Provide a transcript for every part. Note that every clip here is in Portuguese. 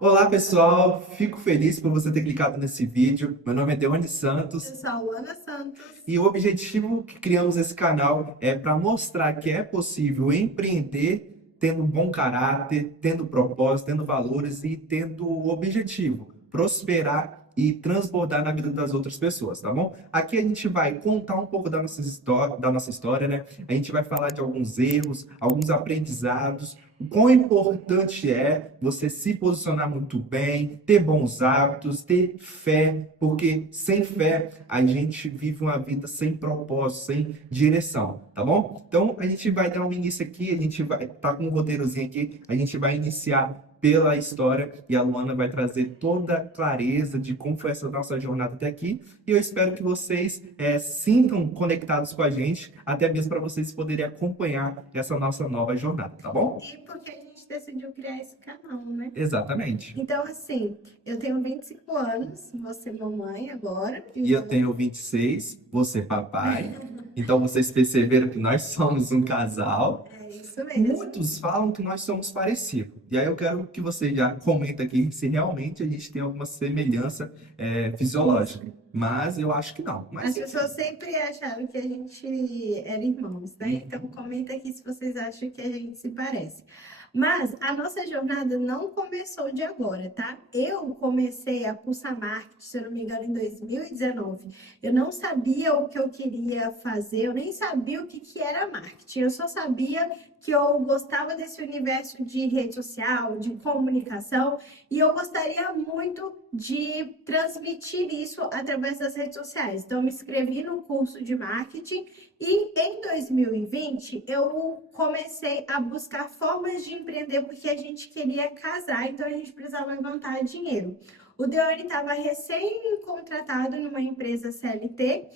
Olá, pessoal. Fico feliz por você ter clicado nesse vídeo. Meu nome é Deone Eu Santos sou a Luana Santos. e o objetivo que criamos esse canal é para mostrar que é possível empreender tendo bom caráter, tendo propósito, tendo valores e tendo o objetivo, prosperar e transbordar na vida das outras pessoas, tá bom? Aqui a gente vai contar um pouco da nossa história, né? A gente vai falar de alguns erros, alguns aprendizados, o quão importante é você se posicionar muito bem, ter bons hábitos, ter fé, porque sem fé a gente vive uma vida sem propósito, sem direção, tá bom? Então a gente vai dar um início aqui, a gente vai tá com um roteirozinho aqui, a gente vai iniciar pela história e a Luana vai trazer toda a clareza de como foi essa nossa jornada até aqui. E eu espero que vocês sintam conectados com a gente, até mesmo para vocês poderem acompanhar essa nossa nova jornada, tá bom? E porque a gente decidiu criar esse canal, né? Exatamente. Então, assim, eu tenho 25 anos, vou ser mamãe agora. E eu Então, tenho 26, você papai. Então vocês perceberam que nós somos um casal. é isso mesmo. Muitos falam que nós somos parecidos. E aí eu quero que você já comenta aqui se realmente a gente tem alguma semelhança fisiológica. Mas eu acho que não. Mas As pessoas sempre acharam que a gente era irmãos, né? Então, comenta aqui se vocês acham que a gente se parece. Mas a nossa jornada não começou de agora, tá? Eu comecei a cursar marketing, se eu não me engano, em 2019. Eu não sabia o que eu queria fazer, eu nem sabia o que era marketing. Eu só sabia que eu gostava desse universo de rede social, de comunicação, e eu gostaria muito de transmitir isso através das redes sociais. Então, me inscrevi no curso de marketing e em 2020 eu comecei a buscar formas de empreender porque a gente queria casar, então a gente precisava levantar dinheiro. O Deone estava recém-contratado numa empresa CLT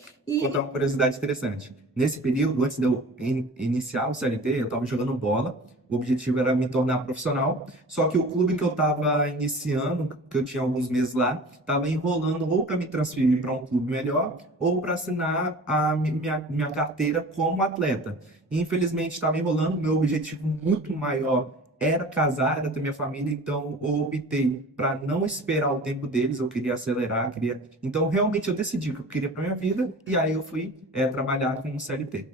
contar e uma curiosidade interessante. Nesse período, antes de eu iniciar o CLT, eu estava jogando bola. O objetivo era me tornar profissional. Só que o clube que eu estava iniciando, que eu tinha alguns meses lá, estava enrolando ou para me transferir para um clube melhor ou para assinar a minha carteira como atleta. E, infelizmente, estava enrolando. Meu objetivo muito maior era casar, era ter minha família, então eu optei para não esperar o tempo deles, eu queria acelerar, queria. Então realmente eu decidi o que eu queria para minha vida e aí eu fui trabalhar com um CLT.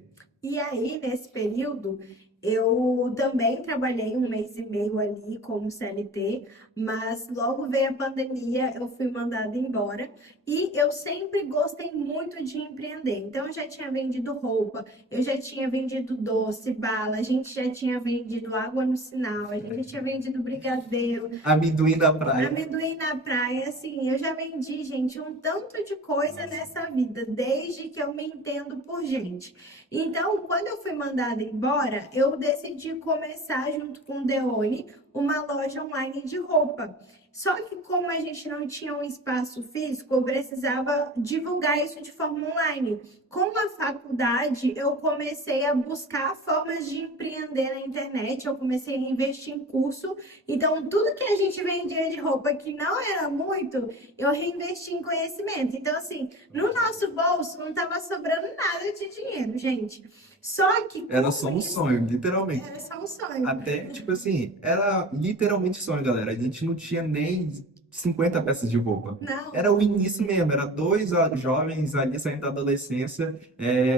E aí, nesse período, eu também trabalhei um mês e meio ali como CLT, mas logo veio a pandemia, eu fui mandada embora e eu sempre gostei muito de empreender. Então, eu já tinha vendido roupa, eu já tinha vendido doce, bala, a gente já tinha vendido água no sinal, a gente já tinha vendido brigadeiro, Amendoim da praia. amendoim na praia, assim, eu já vendi, gente, um tanto de coisa nessa vida, desde que eu me entendo por gente. Então, quando eu fui mandada embora, eu decidi começar, junto com o Deone, uma loja online de roupa. Só que como a gente não tinha um espaço físico, eu precisava divulgar isso de forma online. Com a faculdade, eu comecei a buscar formas de empreender na internet, eu comecei a investir em curso. Então, tudo que a gente vendia de roupa que não era muito, eu reinvesti em conhecimento. Então, assim, no nosso bolso não estava sobrando nada de dinheiro, gente. Só que Era com só um isso, sonho, literalmente. era só um sonho. Até, tipo assim, era literalmente sonho, galera. A gente não tinha nem 50 peças de roupa. Não. Era o início mesmo, era dois jovens ali saindo da adolescência,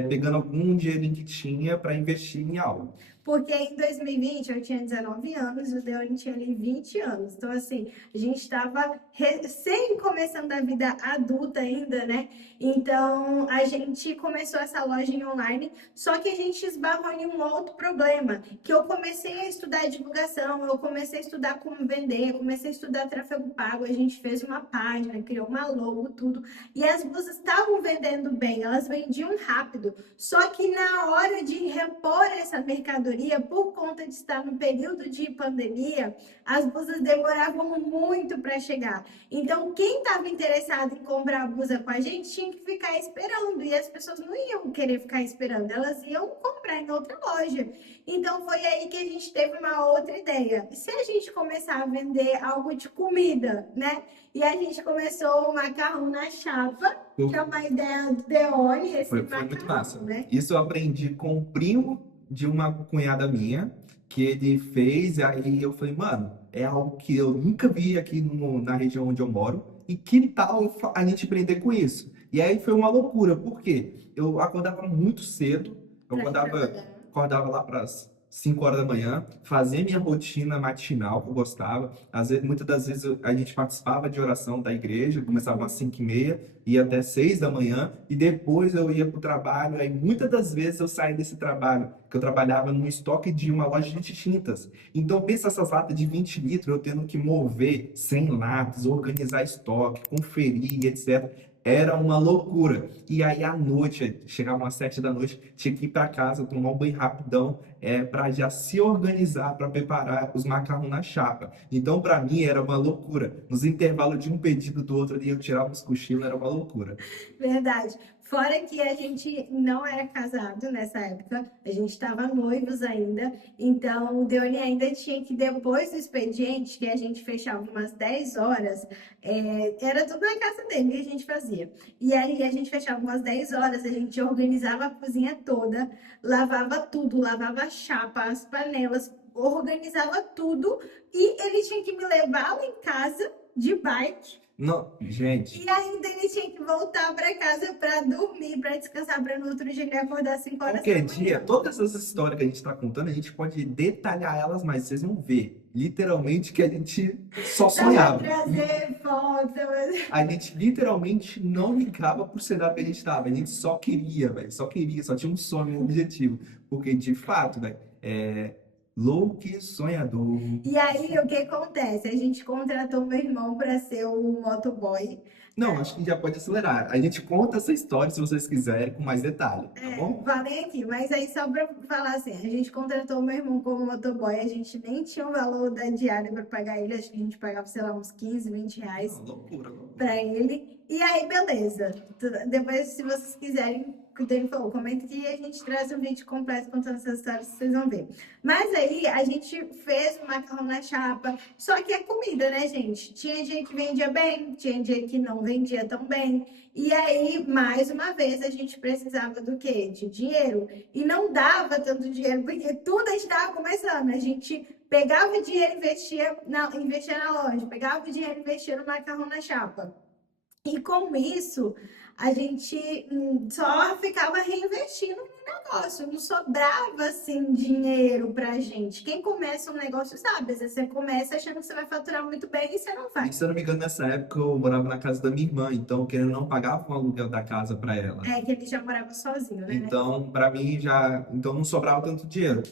pegando algum dinheirinho que tinha para investir em algo. Porque em 2020 eu tinha 19 anos e o Deone tinha ali 20 anos. Então, assim, a gente estava recém começando a vida adulta ainda, né? Então, a gente começou essa loja em online, só que a gente esbarrou em um outro problema, que eu comecei a estudar divulgação, eu comecei a estudar como vender, comecei a estudar tráfego pago, a gente fez uma página, criou uma logo, tudo. E as blusas estavam vendendo bem, elas vendiam rápido. Só que na hora de repor essa mercadoria, por conta de estar no período de pandemia, as blusas demoravam muito para chegar. Então, quem estava interessado em comprar a blusa com a gente tinha que ficar esperando. E as pessoas não iam querer ficar esperando, elas iam comprar em outra loja. Então, foi aí que a gente teve uma outra ideia. E se a gente começar a vender algo de comida, né? E a gente começou o macarrão na chapa, que é uma ideia do Deone, esse Foi muito macarrão, massa. né? Isso eu aprendi com o primo de uma cunhada minha, que ele fez, e aí eu falei, mano, é algo que eu nunca vi aqui na região onde eu moro, e que tal a gente aprender com isso? E aí foi uma loucura, por quê? Eu acordava muito cedo, eu Pra ir trabalhar. acordava lá para as 5 horas da manhã, fazia minha rotina matinal, que eu gostava. Às vezes, muitas das vezes a gente participava de oração da igreja, começava às 5h30, ia até 6 da manhã, e depois eu ia para o trabalho. Aí muitas das vezes eu saí desse trabalho, que eu trabalhava no estoque de uma loja de tintas. Então pensa essas latas de 20 litros, eu tendo que mover 100 latas, organizar estoque, conferir, etc. Era uma loucura. E aí à noite, chegava às 7 da noite, tinha que ir para casa, tomar um banho rapidão, para já se organizar para preparar os macarrão na chapa. Então, para mim, era uma loucura. Nos intervalos de um pedido do outro ali, eu tirava uns cochilos, era uma loucura. Verdade. Fora que a gente não era casado nessa época, a gente estava noivos ainda, então o Deone ainda tinha que, depois do expediente, que a gente fechava umas 10 horas, era tudo na casa dele que a gente fazia. E aí a gente fechava umas 10 horas, a gente organizava a cozinha toda, lavava tudo, lavava a chapa, as panelas, organizava tudo, e ele tinha que me levar lá em casa de bike. Não, gente. E ainda ele tinha que voltar para casa para dormir, para descansar, para no outro dia ele acordar às 5 horas da Qualquer dia, manhã. todas essas histórias que a gente está contando, a gente pode detalhar elas, mas vocês vão ver, literalmente, que a gente só Dá para sonhava. trazer foto, mas... A gente literalmente não ligava pro cenário que a gente estava, a gente só queria, velho, só queria, só tinha um sonho, um objetivo. Porque, de fato, velho, louco e sonhador. E aí, o que acontece? A gente contratou meu irmão para ser o motoboy. Não, acho que já pode acelerar. A gente conta essa história, se vocês quiserem, com mais detalhe, tá bom? Falei aqui, mas aí só para falar assim, a gente contratou meu irmão como motoboy, a gente nem tinha o valor da diária para pagar ele, acho que a gente pagava, sei lá, uns 15, 20 reais. Não, loucura, loucura. Para ele. E aí, beleza. Depois, se vocês quiserem, que o Dani falou, comenta que a gente traz um vídeo completo contando essas histórias, vocês vão ver. Mas aí, a gente fez o macarrão na chapa, só que é comida, né, gente? Tinha dia que vendia bem, tinha dia que não vendia tão bem. E aí, mais uma vez, a gente precisava do quê? De dinheiro. E não dava tanto dinheiro, porque tudo a gente estava começando. A gente pegava o dinheiro e investia na loja, pegava o dinheiro e investia no macarrão na chapa. E com isso, a gente só ficava reinvestindo no negócio, não sobrava assim dinheiro pra gente. Quem começa um negócio sabe, às vezes você começa achando que você vai faturar muito bem e você não E vai. se eu não me engano, nessa época eu morava na casa da minha irmã, então querendo ou não pagava o aluguel da casa para ela. É que ele já morava sozinho, né? Então, para mim já, então não sobrava tanto dinheiro.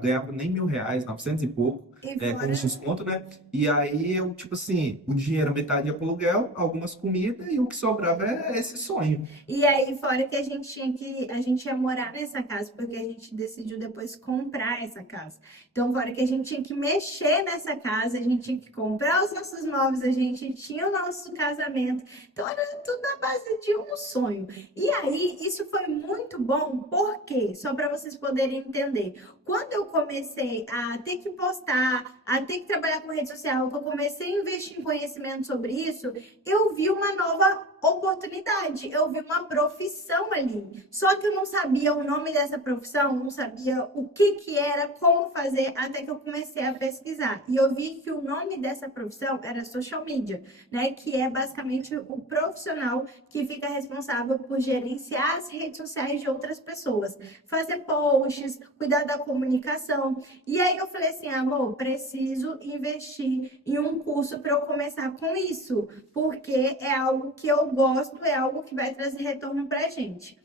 Ganhava nem R$ 1.000, 900 e pouco, E com fora os descontos, né? E aí eu, tipo assim, o dinheiro metade ia pro aluguel, algumas comidas e o que sobrava é esse sonho. E aí, fora que a gente ia morar nessa casa, porque a gente decidiu depois comprar essa casa. Então, fora que a gente tinha que mexer nessa casa, a gente tinha que comprar os nossos móveis, a gente tinha o nosso casamento. Então, era tudo na base de um sonho. E aí, isso foi muito bom, porque, só para vocês poderem entender, quando eu comecei a ter que postar, a ter que trabalhar com rede social, que eu comecei a investir em conhecimento sobre isso, eu vi uma nova oportunidade, eu vi uma profissão ali. Só que eu não sabia o nome dessa profissão, não sabia o que era, como fazer, até que eu comecei a pesquisar. E eu vi que o nome dessa profissão era social media, né? Que é basicamente o profissional que fica responsável por gerenciar as redes sociais de outras pessoas, fazer posts, cuidar da comunicação. E aí eu falei assim, amor, preciso investir em um curso para eu começar com isso, porque é algo que eu gosto, é algo que vai trazer retorno pra gente.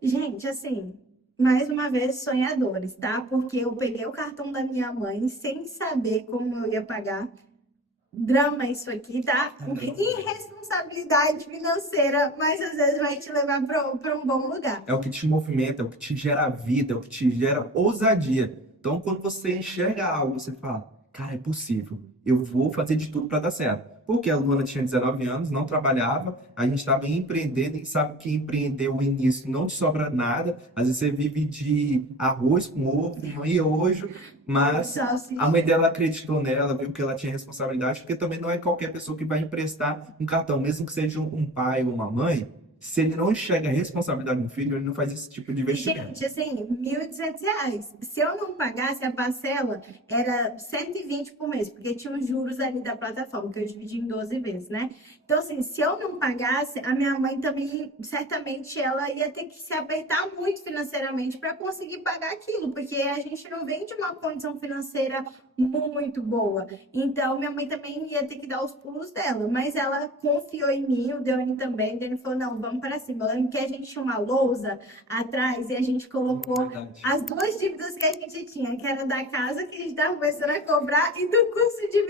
Gente, assim, mais uma vez sonhadores, tá? Porque eu peguei o cartão da minha mãe sem saber como eu ia pagar. Drama isso aqui, tá? Irresponsabilidade financeira, mas às vezes vai te levar para um bom lugar. É o que te movimenta, é o que te gera vida, é o que te gera ousadia. Então, quando você enxerga algo, você fala, cara, é possível. Eu vou fazer de tudo para dar certo. Porque a Luana tinha 19 anos, não trabalhava, a gente estava empreendendo e sabe que empreender o início não te sobra nada. Às vezes você vive de arroz com ovo, miojo, mas a mãe dela acreditou nela, viu que ela tinha responsabilidade, porque também não é qualquer pessoa que vai emprestar um cartão, mesmo que seja um pai ou uma mãe, Se ele não enxerga a responsabilidade do filho, ele não faz esse tipo de investimento. Gente, assim, R$ 1.200. Se eu não pagasse a parcela, era 120 por mês, porque tinha os juros ali da plataforma, que eu dividi em 12 vezes, né? Então, assim, se eu não pagasse, a minha mãe também, certamente, ela ia ter que se apertar muito financeiramente para conseguir pagar aquilo, porque a gente não vem de uma condição financeira muito boa. Então, minha mãe também ia ter que dar os pulos dela, mas ela confiou em mim, o Deone também. O Deone falou: não, vamos para cima. Eu lembro que a gente tinha uma lousa atrás e a gente colocou Verdade. as duas dívidas que a gente tinha, que era da casa que a gente estava começando a cobrar e do curso de R$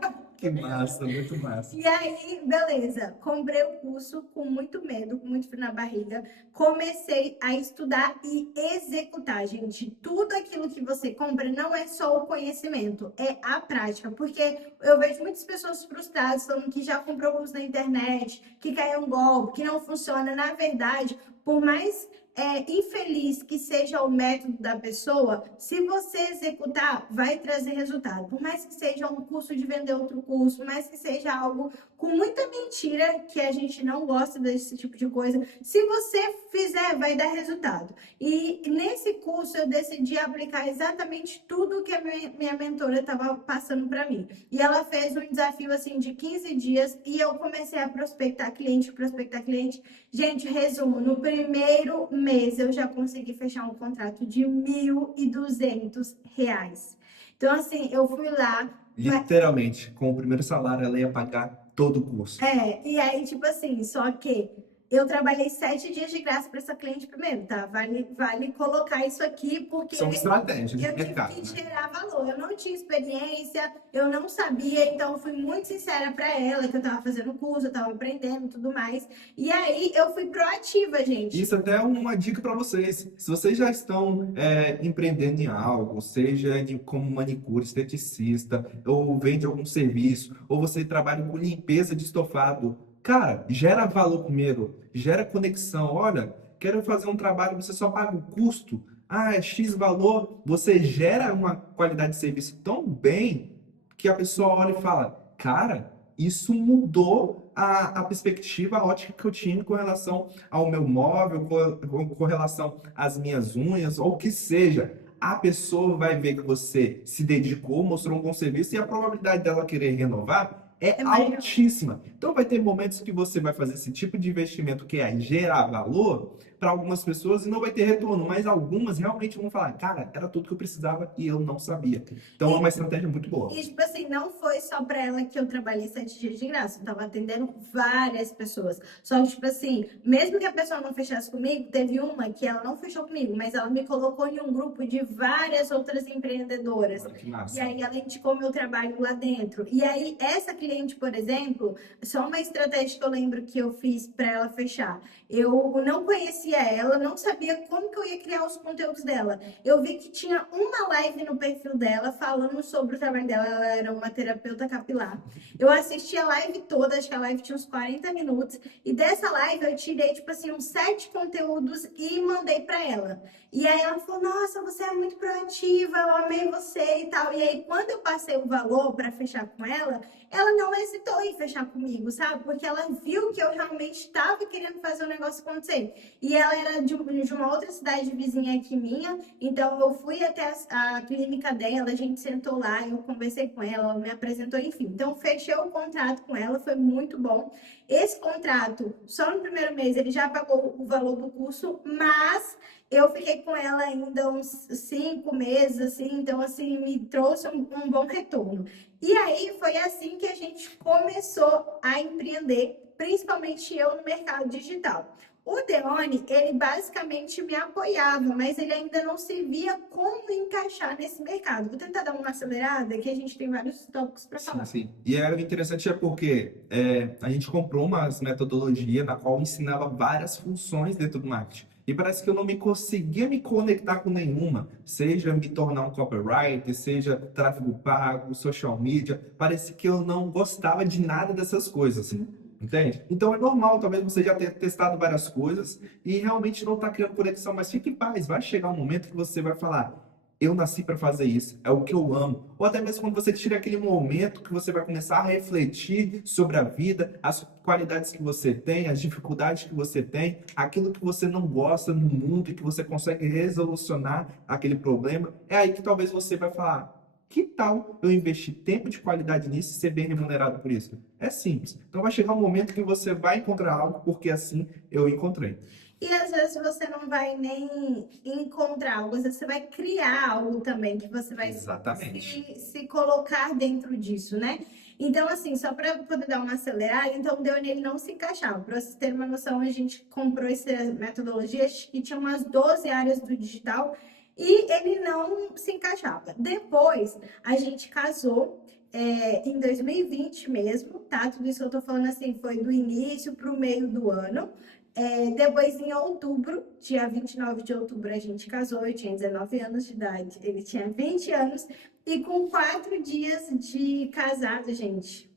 1.200. Que massa, muito massa. E aí, beleza, comprei o curso com muito medo, com muito frio na barriga. Comecei a estudar e executar, gente. Tudo aquilo que você compra não é só o conhecimento, é a prática. Porque eu vejo muitas pessoas frustradas falando que já comprou curso na internet, que caiu um golpe, que não funciona. Na verdade, por mais infeliz que seja o método da pessoa, se você executar, vai trazer resultado. Por mais que seja um curso de vender outro curso, por mais que seja algo com muita mentira, que a gente não gosta desse tipo de coisa, se você fizer, vai dar resultado. E nesse curso eu decidi aplicar exatamente tudo que a minha mentora estava passando para mim. E ela fez um desafio assim de 15 dias e eu comecei a prospectar cliente, prospectar cliente. Gente, resumo, no primeiro mês eu já consegui fechar um contrato de R$ 1.200. Então, assim, eu fui lá. Literalmente, com o primeiro salário, ela ia pagar todo o curso. E aí, tipo assim, só que eu trabalhei 7 dias de graça para essa cliente primeiro, tá? Vale colocar isso aqui, porque São estratégias de eu tive mercado, que né? gerar valor. Eu não tinha experiência, eu não sabia, então eu fui muito sincera para ela que eu tava fazendo curso, eu tava aprendendo e tudo mais. E aí eu fui proativa, gente. Isso até é uma dica para vocês. Se vocês já estão empreendendo em algo, seja como manicure, esteticista, ou vende algum serviço, ou você trabalha com limpeza de estofado, cara, gera valor primeiro, gera conexão. Olha, quero fazer um trabalho, você só paga o custo. Ah, é X valor. Você gera uma qualidade de serviço tão bem que a pessoa olha e fala, cara, isso mudou a perspectiva, a ótica que eu tinha com relação ao meu móvel, com relação às minhas unhas, ou o que seja. A pessoa vai ver que você se dedicou, mostrou um bom serviço e a probabilidade dela querer renovar é É maior. altíssima. Então vai ter momentos que você vai fazer esse tipo de investimento que é gerar valor para algumas pessoas e não vai ter retorno, mas algumas realmente vão falar, cara, era tudo que eu precisava e eu não sabia. Então é uma estratégia muito boa. E, tipo assim, não foi só pra ela que eu trabalhei 7 dias de graça. Eu tava atendendo várias pessoas. Só que, tipo assim, mesmo que a pessoa não fechasse comigo, teve uma que ela não fechou comigo, mas ela me colocou em um grupo de várias outras empreendedoras. Olha que E massa. aí ela indicou meu trabalho lá dentro. E aí, essa cliente, por exemplo, só uma estratégia que eu lembro que eu fiz pra ela fechar. Eu não conhecia ela, não sabia como que eu ia criar os conteúdos dela. Eu vi que tinha uma live no perfil dela falando sobre o trabalho dela. Ela era uma terapeuta capilar. Eu assisti a live toda, acho que a live tinha uns 40 minutos. E dessa live eu tirei, tipo assim, uns 7 conteúdos e mandei pra ela. E aí ela falou, nossa, você é muito proativa, eu amei você e tal. E aí quando eu passei o valor pra fechar com ela não hesitou em fechar comigo, sabe? Porque ela viu que eu realmente estava querendo fazer o negócio acontecer. E ela era de uma outra cidade vizinha aqui minha, então eu fui até a clínica dela, a gente sentou lá, eu conversei com ela, ela me apresentou, enfim. Então fechei o contrato com ela, foi muito bom. Esse contrato, só no primeiro mês, ele já pagou o valor do curso, mas eu fiquei com ela ainda uns 5 meses, assim, então assim, me trouxe um bom retorno. E aí foi assim que a gente começou a empreender, principalmente eu no mercado digital. O Deone, ele basicamente me apoiava, mas ele ainda não se via como encaixar nesse mercado. Vou tentar dar uma acelerada, que a gente tem vários tópicos para Sim, falar. sim. E é interessante porque a gente comprou umas metodologia na qual ensinava várias funções dentro do marketing. E parece que eu não me conseguia me conectar com nenhuma, seja me tornar um copywriter, seja tráfego pago, social media. Parece que eu não gostava de nada dessas coisas, entende? Então é normal, talvez você já tenha testado várias coisas e realmente não está criando conexão, mas fique em paz, vai chegar um momento que você vai falar, eu nasci para fazer isso, é o que eu amo. Ou até mesmo quando você tira aquele momento que você vai começar a refletir sobre a vida, as qualidades que você tem, as dificuldades que você tem, aquilo que você não gosta no mundo e que você consegue resolucionar aquele problema, é aí que talvez você vai falar: que tal eu investir tempo de qualidade nisso e ser bem remunerado por isso? É simples. Então vai chegar um momento que você vai encontrar algo, porque assim eu encontrei. E às vezes você não vai nem encontrar algo, às vezes você vai criar algo também que você vai Exatamente. se colocar dentro disso, né? Então, assim, só para poder dar uma acelerada, então o Deone ele não se encaixava. Para vocês terem uma noção, a gente comprou essa metodologia que tinha umas 12 áreas do digital e ele não se encaixava. Depois, a gente casou. Em 2020 mesmo, tá? Tudo isso que eu tô falando assim foi do início para o meio do ano. Depois, em outubro, dia 29 de outubro, a gente casou. Eu tinha 19 anos de idade, ele tinha 20 anos. E com 4 dias de casado, gente,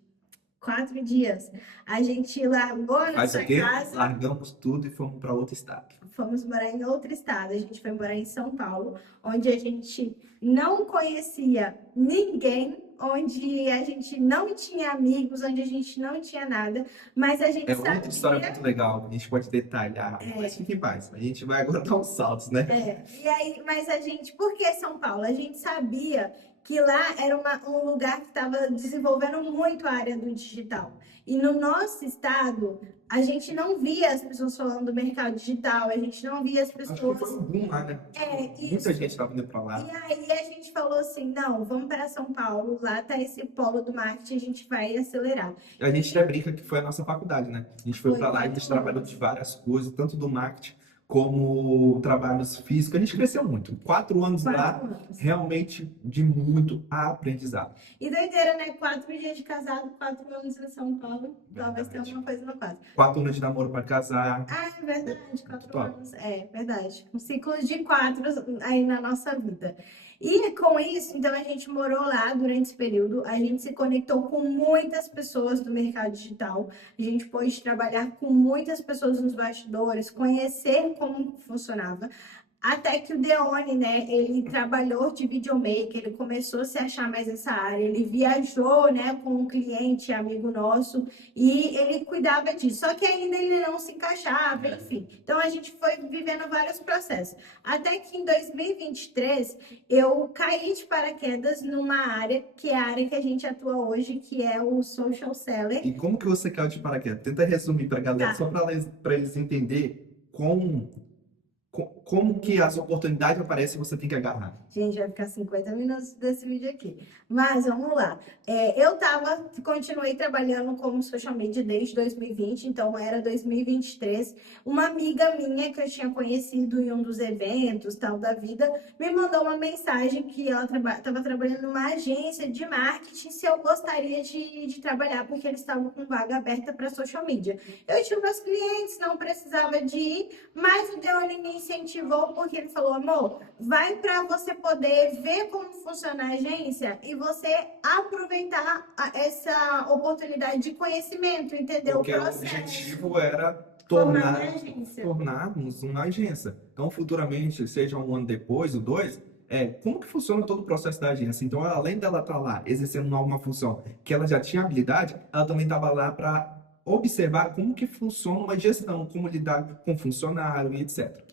4 dias, a gente largou a Faz o nossa quê? casa, Largamos tudo e fomos para outro estado. fomos morar em outro estado. A gente foi morar em São Paulo, onde a gente não conhecia ninguém, onde a gente não tinha amigos, onde a gente não tinha nada, mas a gente É outra história sabia. muito legal, a gente pode detalhar, mas fique em paz. A gente vai agora dar uns saltos, né? E aí, mas a gente, por que São Paulo? A gente sabia que lá era um lugar que estava desenvolvendo muito a área do digital. E no nosso estado, a gente não via as pessoas falando do mercado digital, a gente não via as Acho que foi pessoas. um boom lá, né? Isso. Muita gente estava indo para E lá. aí a gente falou assim, não, vamos para São Paulo, lá tá esse polo do marketing, a gente vai acelerar. A gente até brinca que foi a nossa faculdade, né? A gente foi Foi para lá e a gente 4 trabalhou de anos. várias coisas, tanto do marketing como trabalhos físicos. A gente cresceu muito. 4 anos Quatro lá, anos. realmente de muito aprendizado. E doideira, né? 4 dias de casado, 4 anos em São Paulo. Talvez tenha Verdade. alguma coisa no quadro. 4 anos de namoro para casar. Ah, é verdade, Muito quatro top. anos. É verdade. Um ciclo de quatro aí na nossa vida. E com isso, então a gente morou lá durante esse período, a gente se conectou com muitas pessoas do mercado digital, a gente pôde trabalhar com muitas pessoas nos bastidores, conhecer como funcionava. Até que o Deone, né, ele trabalhou de videomaker, ele começou a se achar mais nessa área, ele viajou, né, com um cliente, amigo nosso, e ele cuidava disso. Só que ainda ele não se encaixava, enfim. Então a gente foi vivendo vários processos. Até que em 2023 eu caí de paraquedas numa área que é a área que a gente atua hoje, que é o social seller. E como que você caiu de paraquedas? Tenta resumir para a galera, Tá. só para eles entenderem como que as oportunidades aparecem e você tem que agarrar. Gente, vai ficar 50 minutos desse vídeo aqui. Mas vamos lá. Continuei trabalhando como social media desde 2020, então era 2023. Uma amiga minha que eu tinha conhecido em um dos eventos, tal, da vida, me mandou uma mensagem que ela estava trabalhando numa agência de marketing, se eu gostaria de trabalhar, porque eles estavam com vaga aberta para social media. Eu tinha meus clientes, não precisava de ir, mas o Deone me incentivou porque ele falou: amor, vai para você poder ver como funciona a agência e você aproveitar essa oportunidade de conhecimento, entender o Porque o processo. objetivo era Formar uma agência. tornarmos uma agência. Então, futuramente, seja um ano depois, ou dois, como que funciona todo o processo da agência? Então, além dela estar lá exercendo uma função que ela já tinha habilidade, ela também estava lá para observar como que funciona uma gestão, como lidar com funcionário e etc.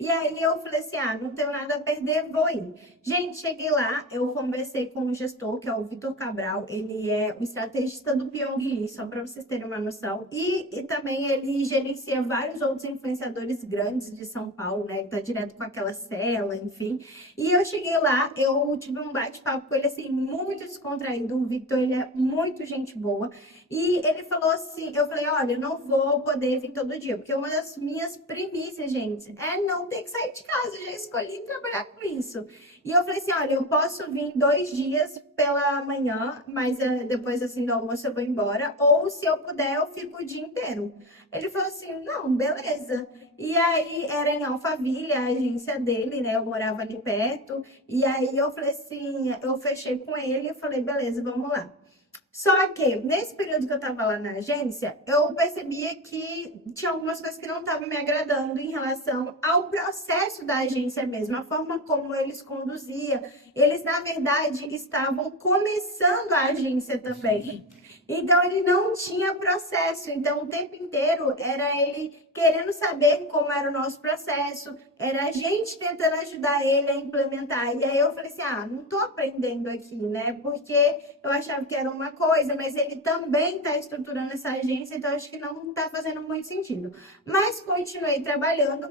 E aí eu falei assim, não tenho nada a perder, vou ir. Gente, cheguei lá, eu conversei com o gestor, que é o Vitor Cabral, ele é o estrategista do Pyongyi, só para vocês terem uma noção. E também ele gerencia vários outros influenciadores grandes de São Paulo, né? Ele tá direto com aquela cela, enfim. E eu cheguei lá, eu tive um bate-papo com ele, assim, muito descontraído. O Vitor, ele é muito gente boa. E ele falou assim, eu falei, olha, eu não vou poder vir todo dia, porque uma das minhas primícias, gente, é não ter que sair de casa. Eu já escolhi trabalhar com isso. E eu falei assim, olha, eu posso vir 2 dias pela manhã, mas depois, assim, do almoço eu vou embora. Ou, se eu puder, eu fico o dia inteiro. Ele falou assim, não, beleza. E aí, era em Alphaville, a agência dele, né? Eu morava ali perto. E aí, eu falei assim, eu fechei com ele e falei, beleza, vamos lá. Só que, nesse período que eu estava lá na agência, eu percebia que tinha algumas coisas que não estavam me agradando em relação ao processo da agência mesmo, a forma como eles conduziam. Eles, na verdade, estavam começando a agência também. Então, ele não tinha processo. Então, o tempo inteiro era ele querendo saber como era o nosso processo, era a gente tentando ajudar ele a implementar. E aí eu falei assim: ah, não estou aprendendo aqui, né? Porque eu achava que era uma coisa, mas ele também está estruturando essa agência, então acho que não está fazendo muito sentido. Mas continuei trabalhando.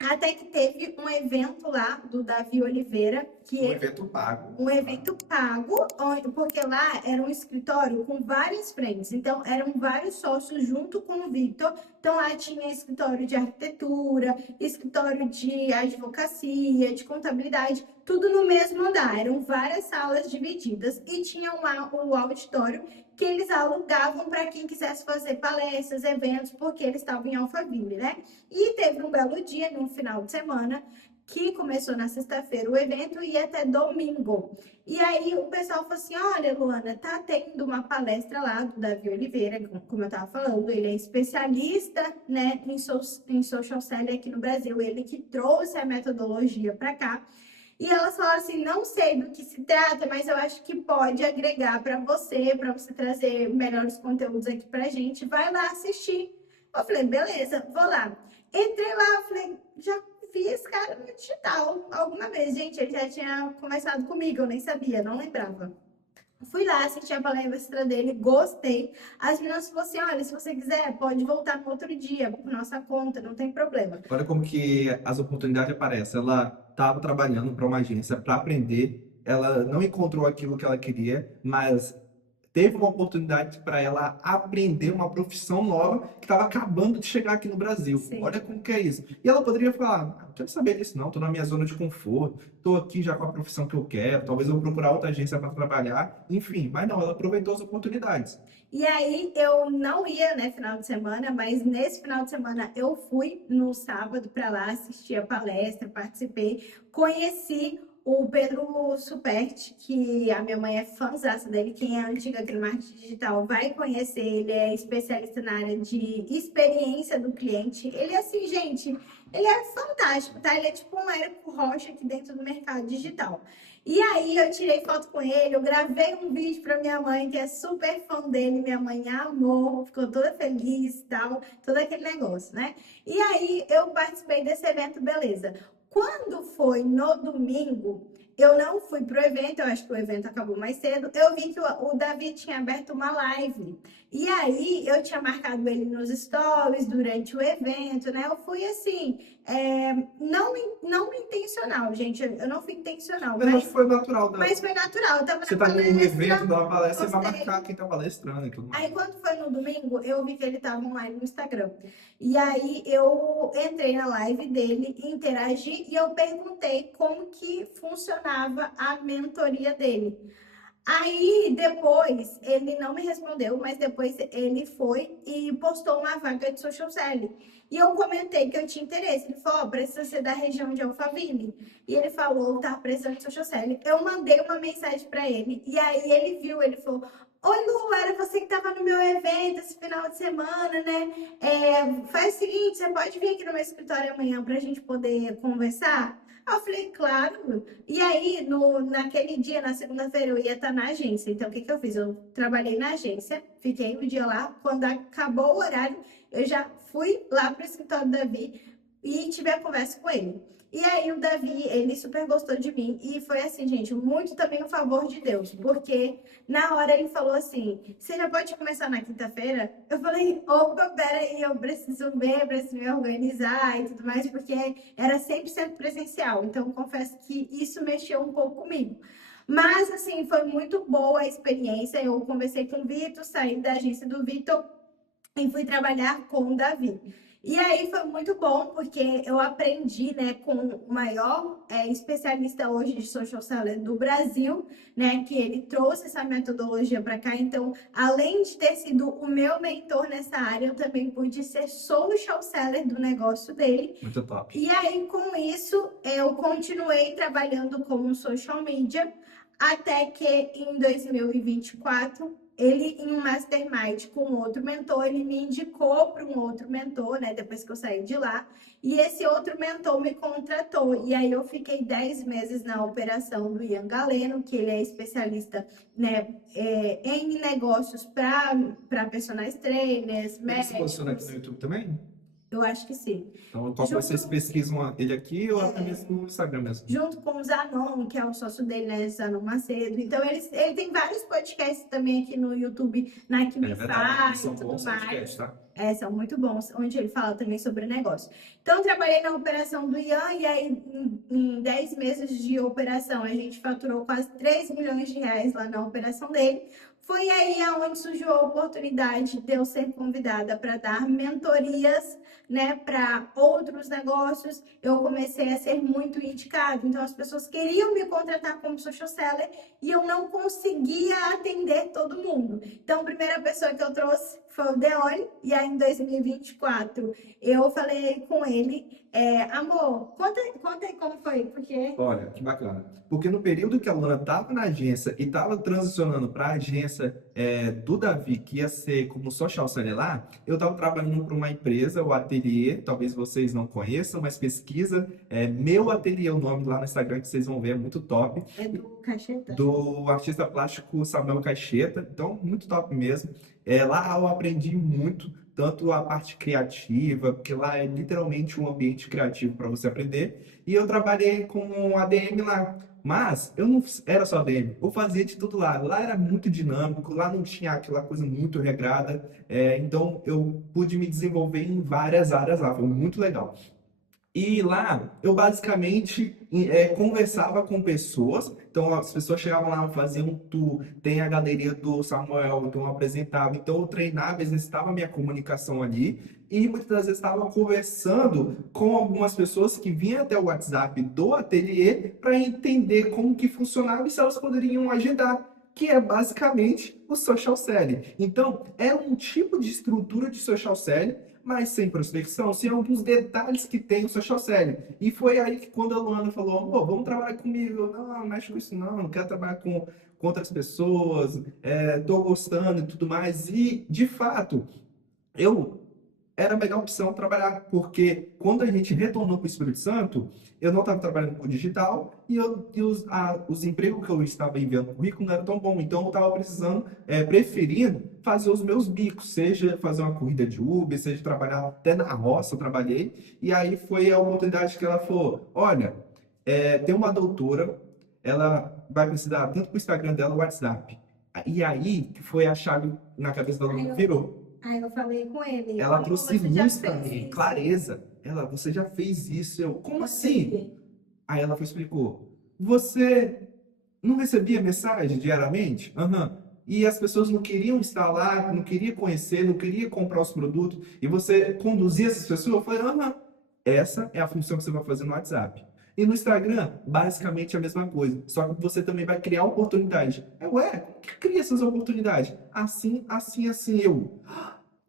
Até que teve um evento lá do Davi Oliveira, que Um evento pago. um evento pago, porque lá era um escritório com várias frentes, então eram vários sócios junto com o Victor. Então lá tinha escritório de arquitetura, escritório de advocacia, de contabilidade, tudo no mesmo andar. Eram várias salas divididas e tinha lá o auditório que eles alugavam para quem quisesse fazer palestras, eventos, porque eles estavam em Alphaville, né? E teve um belo dia, no final de semana, que começou na sexta-feira o evento e ia até domingo. E aí o pessoal falou assim: olha, Luana, tá tendo uma palestra lá do Davi Oliveira, como eu estava falando, ele é especialista, né, em social selling aqui no Brasil, ele que trouxe a metodologia para cá. E elas falaram assim: não sei do que se trata, mas eu acho que pode agregar para você trazer melhores conteúdos aqui pra gente. Vai lá assistir. Eu falei: beleza, vou lá. Entrei lá, falei: já vi esse cara no digital alguma vez. Gente, ele já tinha conversado comigo, eu nem sabia, não lembrava. Fui lá, assisti a palestra dele, gostei. As meninas falaram assim: olha, se você quiser, pode voltar no outro dia, por nossa conta, não tem problema. Olha como que as oportunidades aparecem. Ela estava trabalhando para uma agência para aprender, ela não encontrou aquilo que ela queria, mas teve uma oportunidade para ela aprender uma profissão nova que estava acabando de chegar aqui no Brasil. Sim. Olha como que é isso. E ela poderia falar: "Ah, não quero saber disso não, estou na minha zona de conforto, estou aqui já com a profissão que eu quero, talvez eu vou procurar outra agência para trabalhar, enfim." Mas não, ela aproveitou as oportunidades. E aí eu não ia, né, final de semana, mas nesse final de semana eu fui no sábado para lá assistir a palestra, participei, conheci o Pedro Superti, que a minha mãe é fãzaça dele. Quem é antiga aqui no marketing digital vai conhecer, ele é especialista na área de experiência do cliente. Ele é assim, gente, ele é fantástico, tá? Ele é tipo um Érico Rocha aqui dentro do mercado digital. E aí eu tirei foto com ele, eu gravei um vídeo para minha mãe, que é super fã dele, minha mãe amou, ficou toda feliz e tal, todo aquele negócio, né? E aí eu participei desse evento, beleza. Quando foi no domingo, eu não fui pro evento, eu acho que o evento acabou mais cedo, eu vi que o Davi tinha aberto uma live. E aí eu tinha marcado ele nos stories durante o evento, né? Eu fui assim, não intencional, gente. Eu não fui intencional, Mas acho que foi natural, né? mas foi natural. Eu tava Você na está num palestra, evento, dá uma palestra, você vai gostei. marcar quem está palestrando e tudo mais. Aí, quando foi no domingo, eu vi que ele tava online no Instagram. E aí, eu entrei na live dele, interagi e eu perguntei como que funcionava a mentoria dele. Aí, depois, ele não me respondeu, mas depois ele foi e postou uma vaga de social selling. E eu comentei que eu tinha interesse. Ele falou: ó, precisa ser da região de Alphaville. E ele falou: tá precisando de social selling. Eu mandei uma mensagem para ele. E aí ele viu, ele falou: oi, Lu, era você que estava no meu evento esse final de semana, né? Faz o seguinte, você pode vir aqui no meu escritório amanhã para a gente poder conversar? Aí eu falei: claro. E aí, naquele dia, na segunda-feira, eu ia estar na agência. Então, o que eu fiz? Eu trabalhei na agência, fiquei o dia lá. Quando acabou o horário, eu já fui lá para o escritório do Davi e tive a conversa com ele. E aí, o Davi, ele super gostou de mim. E foi assim, gente, muito também um favor de Deus. Porque na hora ele falou assim: você já pode começar na quinta-feira? Eu falei: opa, peraí, eu preciso ver, preciso me organizar e tudo mais, porque era 100% presencial. Então, confesso que isso mexeu um pouco comigo. Mas, assim, foi muito boa a experiência. Eu conversei com o Vitor, saí da agência do Vitor e fui trabalhar com o Davi. E aí foi muito bom, porque eu aprendi, né, com o maior especialista hoje de social selling do Brasil, né, que ele trouxe essa metodologia para cá. Então, além de ter sido o meu mentor nessa área, eu também pude ser social seller do negócio dele. Muito top. E aí, com isso, eu continuei trabalhando como social media, até que em 2024 ele, em um mastermind com outro mentor, ele me indicou para um outro mentor, né? Depois que eu saí de lá. E esse outro mentor me contratou. E aí eu fiquei 10 meses na operação do Ian Galeno, que ele é especialista, né, em negócios para personagens trainers, Ele se posiciona aqui médicos. no YouTube também? Eu acho que sim. Então, qual vocês Junto, pesquisam ele aqui ou até mesmo no Instagram mesmo? junto com o Zanon, que é o sócio dele, né, Zanon Macedo. Então, ele tem vários podcasts também aqui no YouTube, na Que É Me verdade, Faz são e tudo bons podcasts, mais. tá? São muito bons, onde ele fala também sobre negócio. Então, eu trabalhei na operação do Ian, e aí, em 10 meses de operação, a gente faturou quase 3 milhões de reais lá na operação dele. Foi aí aonde surgiu a oportunidade de eu ser convidada para dar mentorias, né, para outros negócios. Eu comecei a ser muito indicada, então as pessoas queriam me contratar como social seller e eu não conseguia atender todo mundo. Então, a primeira pessoa que eu trouxe foi o Deone, e aí em 2024 eu falei com ele, amor, conta aí como foi, porque Olha, que bacana. Porque no período que a Luana estava na agência e estava transicionando para a agência do Davi, que ia ser como social seller lá, eu estava trabalhando para uma empresa, o Ateliê, talvez vocês não conheçam, mas pesquisa, Meu Ateliê, o nome lá no Instagram que vocês vão ver, é muito top, é do Cacheta. do artista plástico Samuel Caixeta, então muito top mesmo. Lá eu aprendi muito, tanto a parte criativa, porque lá é literalmente um ambiente criativo para você aprender, e eu trabalhei com ADM lá. Mas eu não era só ADM, eu fazia de tudo lá. Lá era muito dinâmico, lá não tinha aquela coisa muito regrada, então eu pude me desenvolver em várias áreas lá, foi muito legal. E lá eu basicamente conversava com pessoas, então as pessoas chegavam lá, faziam um tour, tem a galeria do Samuel, então eu apresentava, então eu treinava, exercitava a minha comunicação ali e muitas das vezes estava conversando com algumas pessoas que vinham até o WhatsApp do ateliê para entender como que funcionava e se elas poderiam agendar. Que é basicamente o social selling. Então, é um tipo de estrutura de social selling, mas sem prospecção, sem alguns detalhes que tem o social selling. E foi aí que quando a Luana falou, pô, vamos trabalhar comigo. Eu, não, não mexe com isso não quero trabalhar com outras pessoas, tô gostando e tudo mais. E, de fato, eu era a melhor opção trabalhar, porque quando a gente retornou para o Espírito Santo, eu não estava trabalhando com digital e os empregos que eu estava enviando no currículo não eram tão bons. Então, eu estava precisando, preferindo fazer os meus bicos, seja fazer uma corrida de Uber, seja trabalhar até na roça, eu trabalhei. E aí foi a oportunidade que ela falou: olha, tem uma doutora, ela vai precisar tanto para o Instagram dela, o WhatsApp. E aí que foi a chave na cabeça dela que virou. Aí eu falei com ele, Ela amor, trouxe você já luz pra fez mim, isso? clareza. Ela, você já fez isso? Eu, como Eu assim? sei. Aí ela foi, explicou. Você não recebia mensagem diariamente? Aham. E as pessoas não queriam estar lá, não queriam conhecer, não queriam comprar os produtos. E você conduzia essas pessoas? Eu falei, aham. Essa é a função que você vai fazer no WhatsApp. E no Instagram, basicamente a mesma coisa. Só que você também vai criar oportunidade. Ué, como que cria essas oportunidades? Assim, assim, assim. Eu,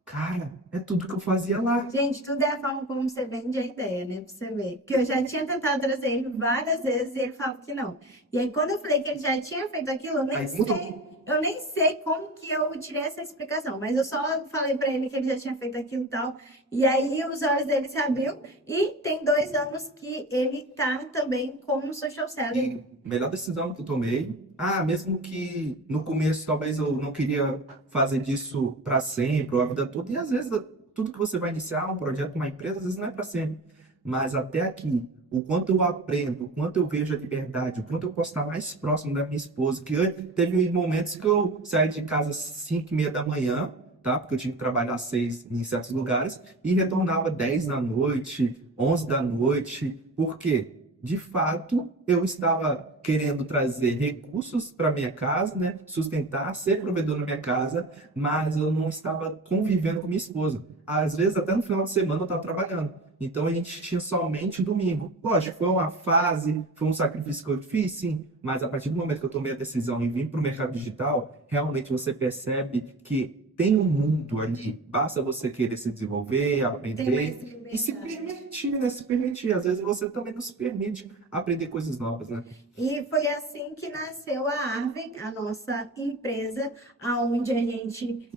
cara, é tudo que eu fazia lá. Gente, tudo é a forma como você vende a ideia, né? Pra você ver. Que eu já tinha tentado trazer ele várias vezes e ele falava que não. E aí, quando eu falei que ele já tinha feito aquilo, Aí mudou. eu nem sei como que eu tirei essa explicação, mas eu só falei pra ele que ele já tinha feito aquilo e tal. E aí, os olhos dele se abriu. E tem 2 anos que ele tá também como social seller. E melhor decisão que eu tomei. Ah, mesmo que no começo talvez eu não queria fazer disso para sempre, ou a vida toda. E às vezes tudo que você vai iniciar, um projeto, uma empresa, às vezes não é para sempre. Mas até aqui, o quanto eu aprendo, o quanto eu vejo a liberdade, o quanto eu posso estar mais próximo da minha esposa, que teve momentos que eu saí de casa às 5:30 da manhã, tá? Porque eu tinha que trabalhar às 6 em certos lugares, e retornava 10 da noite, 11 da noite. Por quê? De fato, eu estava querendo trazer recursos para minha casa, né? Sustentar, ser provedor na minha casa, mas eu não estava convivendo com minha esposa. Às vezes, até no final de semana, eu estava trabalhando. Então, a gente tinha somente domingo. Lógico, foi uma fase, foi um sacrifício que eu fiz, sim, mas a partir do momento que eu tomei a decisão em vir para o mercado digital, realmente você percebe que tem um mundo ali, basta você querer se desenvolver, Tem mais aprender. E se Verdade. permitir, né? Se permitir. Às vezes você também não se permite aprender coisas novas, né? E foi assim que nasceu a Arven, a nossa empresa, aonde a gente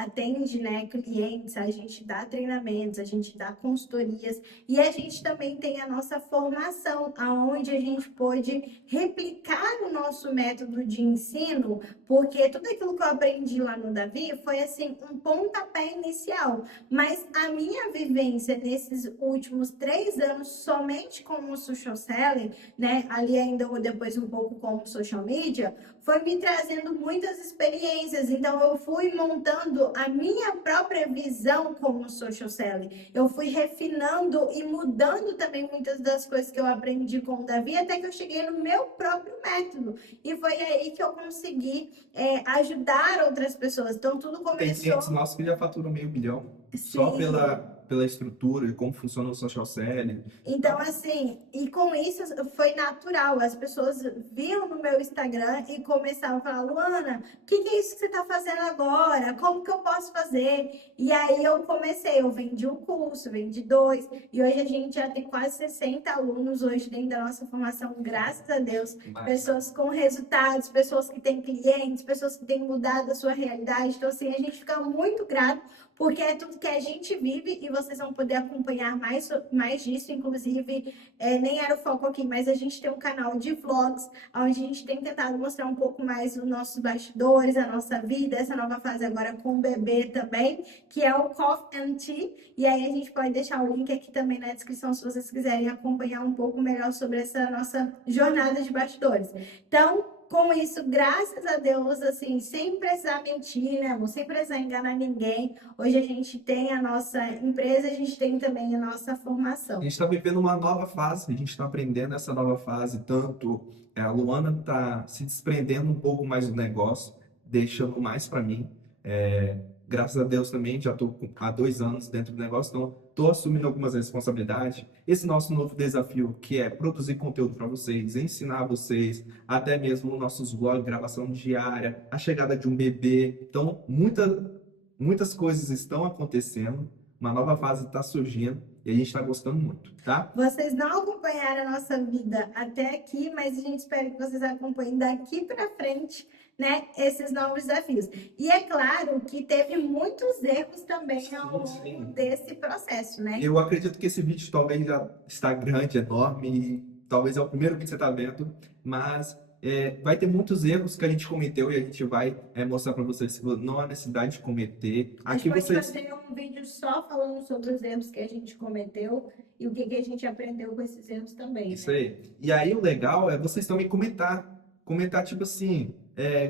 atende, né, clientes, a gente dá treinamentos, a gente dá consultorias e a gente também tem a nossa formação, aonde a gente pôde replicar o nosso método de ensino, porque tudo aquilo que eu aprendi lá no Davi foi assim um pontapé inicial, mas a minha vivência nesses últimos 3 anos somente como social seller, né? Ali ainda depois um pouco como social media, foi me trazendo muitas experiências. Então eu fui montando a minha própria visão como social selling. Eu fui refinando e mudando também muitas das coisas que eu aprendi com o Davi, até que eu cheguei no meu próprio método. E foi aí que eu consegui ajudar outras pessoas. Então tudo Tem clientes começou. nossos que já faturam meio bilhão só Sim. pela estrutura e como funciona o social selling. Então, Tá? assim, e com isso foi natural. As pessoas viam no meu Instagram e começavam a falar: Luana, o que é isso que você está fazendo agora? Como que eu posso fazer? E aí eu comecei, eu vendi um curso, vendi dois, e hoje a gente já tem quase 60 alunos hoje dentro da nossa formação, graças a Deus. Mas, Pessoas com resultados, pessoas que têm clientes, pessoas que têm mudado a sua realidade. Então, assim, a gente fica muito grato porque é tudo que a gente vive e vocês vão poder acompanhar mais disso. Inclusive, nem era o foco aqui, mas a gente tem um canal de vlogs, onde a gente tem tentado mostrar um pouco mais os nossos bastidores, a nossa vida, essa nova fase agora com o bebê também, que é o Coffee and Tea. E aí a gente pode deixar o link aqui também na descrição, se vocês quiserem acompanhar um pouco melhor sobre essa nossa jornada de bastidores. Então, com isso, graças a Deus, assim, sem precisar mentir, né, amor? Sem precisar enganar ninguém. Hoje a gente tem a nossa empresa, a gente tem também a nossa a formação. gente está vivendo uma nova fase, a gente está aprendendo essa nova fase. Tanto a Luana está se desprendendo um pouco mais do negócio, deixando mais para mim. Graças a Deus também já estou há 2 anos dentro do negócio, então estou assumindo algumas responsabilidades. Esse nosso novo desafio, que é produzir conteúdo para vocês, ensinar vocês, até mesmo nossos vlogs, gravação diária, a chegada de um bebê. Então, muitas coisas estão acontecendo, uma nova fase está surgindo e a gente está gostando muito, tá? Vocês não acompanharam a nossa vida até aqui, mas a gente espera que vocês acompanhem daqui para frente, né, esses novos desafios. E é claro que teve muitos erros também ao longo Sim. desse processo, né? Eu acredito que esse vídeo talvez já está grande, enorme, e talvez é o primeiro que você está vendo, mas vai ter muitos erros que a gente cometeu e a gente vai mostrar para vocês que não há necessidade de cometer. A gente Aqui pode vocês. fazer um vídeo só falando sobre os erros que a gente cometeu e o que que a gente aprendeu com esses erros também, Isso né? aí. E aí o legal é vocês também comentar tipo assim,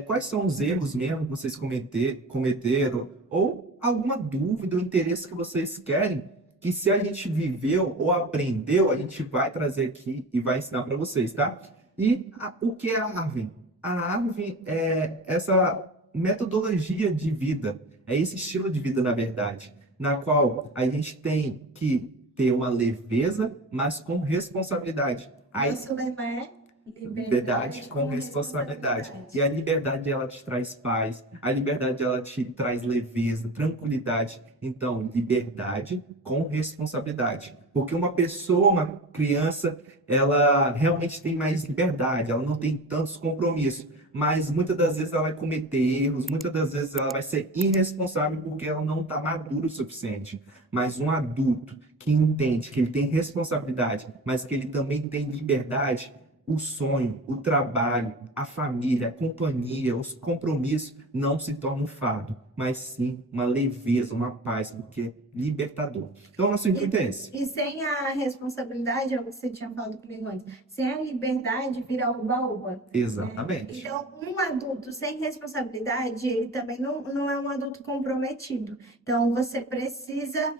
quais são os erros mesmo que vocês cometeram, ou alguma dúvida ou interesse que vocês querem, que se a gente viveu ou aprendeu, a gente vai trazer aqui e vai ensinar para vocês, tá? E o que é a Arvin? A Arvin é essa metodologia de vida, é esse estilo de vida, na verdade, na qual a gente tem que ter uma leveza, mas com responsabilidade. Aí, Nosso lema é liberdade liberdade com com responsabilidade. E responsabilidade. a liberdade ela te traz paz, a liberdade ela te traz leveza, tranquilidade. Então, liberdade com responsabilidade. Porque uma pessoa, uma criança, ela realmente tem mais liberdade, ela não tem tantos compromissos. Mas muitas das vezes ela vai cometer erros, muitas das vezes ela vai ser irresponsável porque ela não está madura o suficiente. Mas um adulto que entende que ele tem responsabilidade, mas que ele também tem liberdade, o sonho, o trabalho, a família, a companhia, os compromissos não se tornam um fardo, mas sim uma leveza, uma paz, porque é libertador. Então, nosso intuito é esse. E sem a responsabilidade, é o que você tinha falado comigo antes, sem a liberdade vira uba-uba, né? Exatamente. Então, um adulto sem responsabilidade, ele também não é um adulto comprometido. Então, você precisa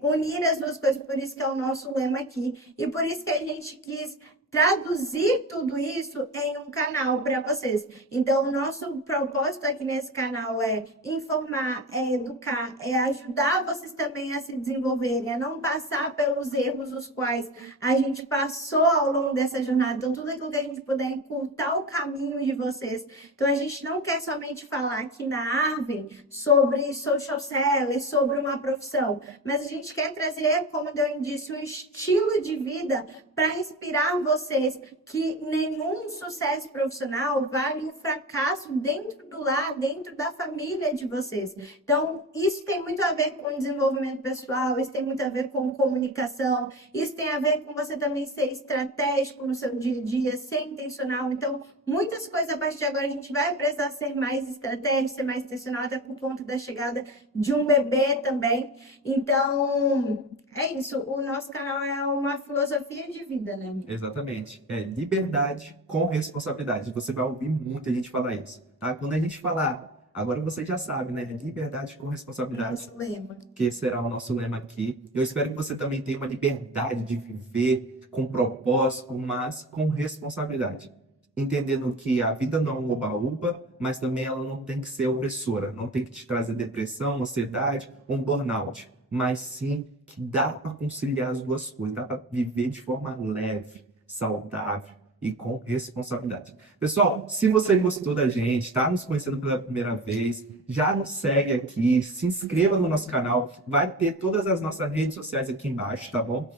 unir as duas coisas, por isso que é o nosso lema aqui. E por isso que a gente quis traduzir tudo isso em um canal para vocês. Então, o nosso propósito aqui nesse canal é informar, é educar, é ajudar vocês também a se desenvolverem, a não passar pelos erros os quais a gente passou ao longo dessa jornada. Então, tudo aquilo que a gente puder encurtar o caminho de vocês. Então, a gente não quer somente falar aqui na Arvem sobre social selling, sobre uma profissão, mas a gente quer trazer, como eu disse, um estilo de vida para inspirar vocês que nenhum sucesso profissional vale um fracasso dentro do lar, dentro da família de vocês. Então, isso tem muito a ver com desenvolvimento pessoal, isso tem muito a ver com comunicação, isso tem a ver com você também ser estratégico no seu dia a dia, ser intencional. Então, muitas coisas a partir de agora a gente vai precisar ser mais estratégico, ser mais intencional, até por conta da chegada de um bebê também. Então, é isso. O nosso canal é uma filosofia de vida, né? Exatamente. É liberdade com responsabilidade. Você vai ouvir muita gente falar isso, tá? Quando a gente falar, agora você já sabe, né? Liberdade com responsabilidade, Nosso lema. que será o nosso lema aqui. Eu espero que você também tenha uma liberdade de viver com propósito, mas com responsabilidade. Entendendo que a vida não é um oba-oba, mas também ela não tem que ser opressora, não tem que te trazer depressão, ansiedade ou um burnout, mas sim que dá para conciliar as duas coisas, dá para viver de forma leve, saudável e com responsabilidade. Pessoal, se você gostou da gente, está nos conhecendo pela primeira vez, já nos segue aqui, se inscreva no nosso canal, vai ter todas as nossas redes sociais aqui embaixo, tá bom?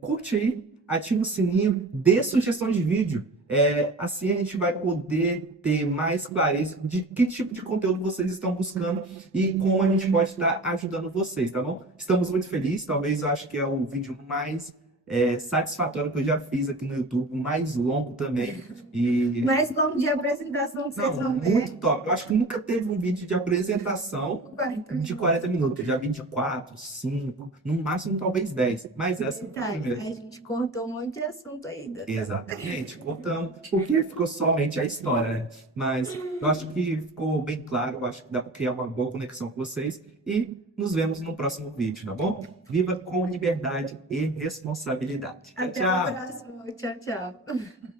Curte aí, ativa o sininho, dê sugestão de vídeo. Assim a gente vai poder ter mais clareza de que tipo de conteúdo vocês estão buscando e como a gente pode estar ajudando vocês, tá bom? Estamos muito felizes, talvez eu acho que é o vídeo mais satisfatório que eu já fiz aqui no YouTube, o mais longo também. E Mais longo de apresentação que vocês não, vão ver. muito top. Eu acho que nunca teve um vídeo de apresentação 40 de 40 minutos. Eu já vi de 4, 5, no máximo talvez 10. Mas essa foi a Tá, primeira. a gente cortou um monte de assunto ainda. Exatamente, cortamos, porque ficou somente a história, né? Mas eu acho que ficou bem claro, eu acho que dá para criar uma boa conexão com vocês e nos vemos no próximo vídeo, tá bom? Viva com liberdade e responsabilidade. Tchau, Até o tchau! próximo. Tchau, tchau.